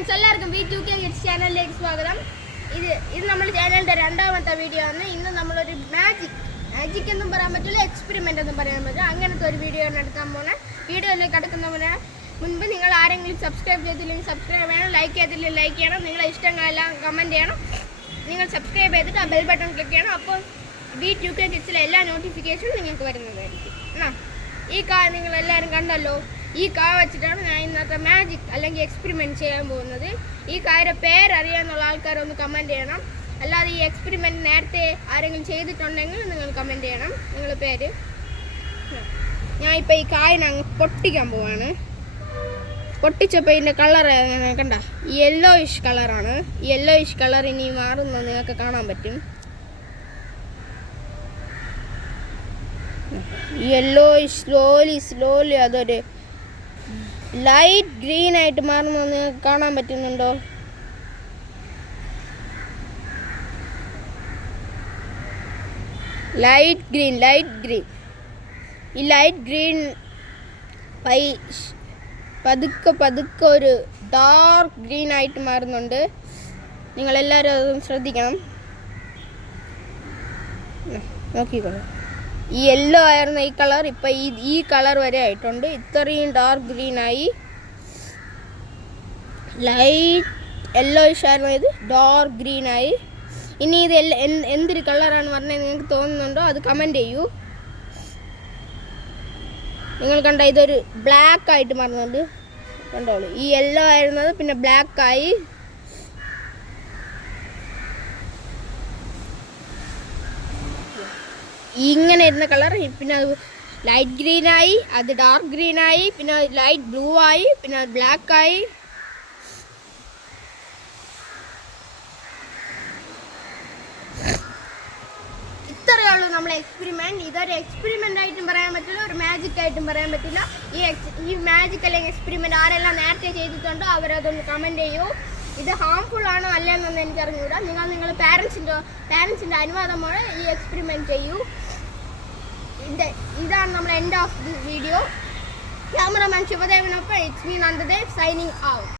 Friends എല്ലാവർക്കും V2K kids ചാനലിലേക്ക് സ്വാഗതം. ഇത് നമ്മുടെ ചാനലിൻ്റെ രണ്ടാമത്തെ വീഡിയോ ആണ്. ഇന്ന് നമ്മളൊരു മാജിക് എന്നും പറയാൻ പറ്റില്ല, എക്സ്പെരിമെൻ്റ് എന്നും പറയാൻ പറ്റില്ല, അങ്ങനത്തെ ഒരു വീഡിയോ ആണ് എടുക്കാൻ പോകുന്നത്. വീഡിയോയിലേക്ക് കിടക്കുന്നതിന് മുൻപ് നിങ്ങൾ ആരെങ്കിലും സബ്സ്ക്രൈബ് ചെയ്തില്ലെങ്കിൽ സബ്സ്ക്രൈബ് ചെയ്യണം, ലൈക്ക് ചെയ്തില്ലെങ്കിൽ ലൈക്ക് ചെയ്യണം, നിങ്ങളുടെ ഇഷ്ടങ്ങളെല്ലാം കമൻറ്റ് ചെയ്യണം. നിങ്ങൾ സബ്സ്ക്രൈബ് ചെയ്തിട്ട് ആ ബെൽ ബട്ടൺ ക്ലിക്ക് ചെയ്യണം. അപ്പോൾ V2K കിഡ്സിലെ എല്ലാ നോട്ടിഫിക്കേഷനും നിങ്ങൾക്ക് വരുന്നതായിരിക്കും. ഈ നിങ്ങളെല്ലാവരും കണ്ടല്ലോ. ഈ വെച്ചിട്ടാണ് ഞാൻ ഇന്നത്തെ മാജിക് അല്ലെങ്കിൽ എക്സ്പെരിമെൻറ്റ് ചെയ്യാൻ പോകുന്നത്. ഈ പേരറിയാന്നുള്ള ആൾക്കാരൊന്ന് കമൻറ്റ് ചെയ്യണം. അല്ലാതെ ഈ എക്സ്പെരിമെൻറ്റ് നേരത്തെ ആരെങ്കിലും ചെയ്തിട്ടുണ്ടെങ്കിൽ നിങ്ങൾ കമൻറ്റ് ചെയ്യണം നിങ്ങളുടെ പേര്. ഞാൻ ഇപ്പോൾ ഈ അങ്ങ് പൊട്ടിക്കാൻ പോവാണ്. പൊട്ടിച്ചപ്പോൾ ഇതിൻ്റെ കളർ കണ്ട യെല്ലോയിഷ് കളറാണ്. യെല്ലോയിഷ് കളർ ഇനി മാറുന്നത് നിങ്ങൾക്ക് കാണാൻ പറ്റും. യെല്ലോയിഷ് സ്ലോലി അതൊരു ലൈറ്റ് ഗ്രീൻ ആയിട്ട് മാറുന്നത് നിങ്ങൾക്ക് കാണാൻ പറ്റുന്നുണ്ടോ? ലൈറ്റ് ഗ്രീൻ ഈ ലൈറ്റ് ഗ്രീൻ പതുക്കെ ഒരു ഡാർക്ക് ഗ്രീൻ ആയിട്ട് മാറുന്നുണ്ട്. നിങ്ങളെല്ലാവരും അതൊന്ന് ശ്രദ്ധിക്കണം. നോക്കിക്കോളൂ. ഈ യെല്ലോ ആയിരുന്ന ഈ കളർ ഇപ്പം ഈ കളർ വരെ ആയിട്ടുണ്ട്. ഇത്രയും ഡാർക്ക് ഗ്രീനായി. ലൈറ്റ് യെല്ലോയിഷ് ആയിരുന്ന ഇത് ഡാർക്ക് ഗ്രീനായി. ഇനി ഇത് എന്തൊരു കളറാണ് പറഞ്ഞത് നിങ്ങൾക്ക് തോന്നുന്നുണ്ടോ? അത് കമൻറ്റ് ചെയ്യൂ. നിങ്ങൾ കണ്ട ഇതൊരു ബ്ലാക്ക് ആയിട്ട് മാറുന്നുണ്ട്. കണ്ടോളൂ, ഈ യെല്ലോ ആയിരുന്നത് പിന്നെ ബ്ലാക്കായി. ഇങ്ങനെ ഇരുന്ന കളർ പിന്നെ അത് ലൈറ്റ് ഗ്രീനായി, അത് ഡാർക്ക് ഗ്രീനായി, പിന്നെ ലൈറ്റ് ബ്ലൂ ആയി, പിന്നെ അത് ബ്ലാക്കായി. ഇത്രയേ ഉള്ളൂ നമ്മളെ എക്സ്പെരിമെൻറ്റ്. ഇതൊരു എക്സ്പെരിമെൻ്റ് ആയിട്ടും പറയാൻ പറ്റില്ല, ഒരു മാജിക് ആയിട്ടും പറയാൻ പറ്റില്ല. ഈ മാജിക് അല്ലെങ്കിൽ എക്സ്പെരിമെൻറ്റ് ആരെല്ലാം നേരത്തെ ചെയ്തിട്ടുണ്ടോ അവരതൊന്ന് കമൻറ്റ് ചെയ്യൂ. ഇത് ഹാംഫുൾ ആണോ അല്ലെന്നൊന്നും എനിക്ക് അറിഞ്ഞുകൂടാ. നിങ്ങളുടെ പാരൻസിൻ്റെ അനുവാദമാണ് ഈ എക്സ്പെരിമെൻറ്റ് ചെയ്യൂ. ഇതാണ് നമ്മൾ end of the video. Cameraman ശിവദേവനൊപ്പം it's me Nandadev signing out.